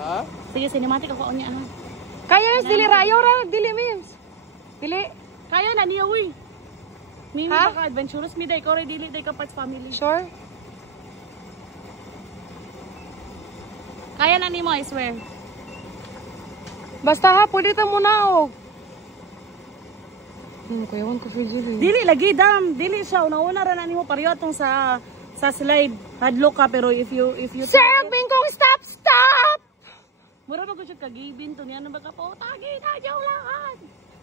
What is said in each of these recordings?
Ha? Sige, cinematic ako niya. Kaya dili rayo ra, dili memes. Dili. Kaya na niya, uy. Mimi, Ha? baka adventurous mi day. Kore, dili day ka Pats family. Sure? Kaya na ni mo, I swear. Basta ha, pwede ta muna og. Kaya ko figure. Dili lagi dam, dili siya una-una ra na nimo pareho tong sa slide. Hadlok ka pero if you Sir, bingkong stop! mura ba gud kagibin to niya na baka po tagi na jaw lakan.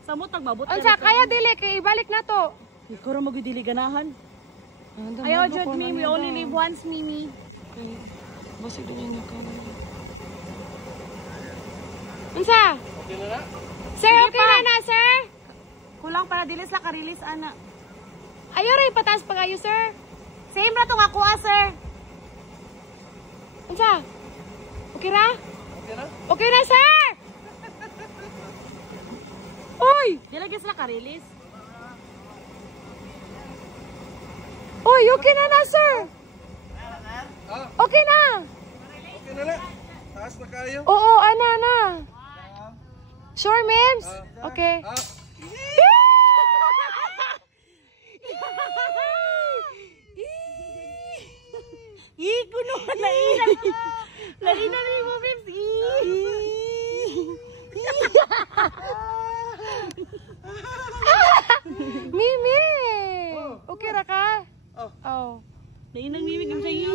Samot nagbabot. Unsa kaya dili kay ibalik na to. Ikaw ra magdili ganahan. Ayaw jud me, we only live once, Mimi. Okay. Basi din ka. Unsa? Okay na na? Sir, okay na sir? Kulang para dili sa ka-release ana. Ayaw rin pataas pa kayo, sir. Same ra tong ako, sir. Unsa? Okay ra? Okay na? Okay na, sir! Uy! Dili gyud sila ka-release. Uy, okay na, sir! Ah, Okay na! okay na na. Taas na kayo. Oo, ana. Sure, memes? Okay. Ah, Kuno na ilang. Lainan ni mo, Bims. Mimi! Okay ra ka? Oh. Oh. Lainan ni Bims sa iyo.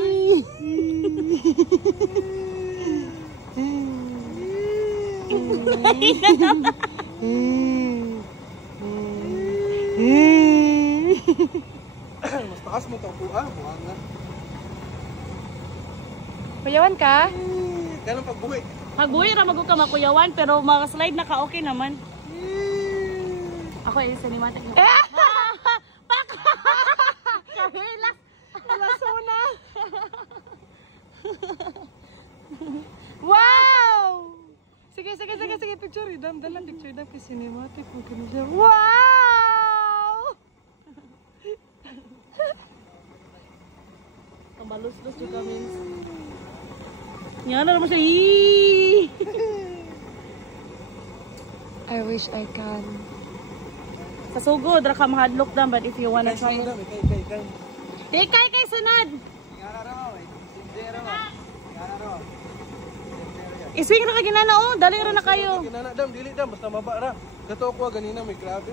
mas taas mo ito po. Buhanga. Payawan ka? Ganun pagbuhi. Pagbuhi ra magud ka makuyawan pero maka-slide na ka okay naman. Ako ay cinematic na. Kahila. Lasuna! Wow! Sige, picture. Dalam picture. Dam, kasi cinematic. Wow! Kamalus-lus juga, Mins. Yan na naman siya. I wish I can. Sa sugod, ra ka mahadlok dam, but if you wanna try it. Kay. Kay sunod! Iswing ra ka ginana, oh. Dali ra na kayo. Ginana dam, dili dam. Basta maba ra. Gato ko ganina may grabe.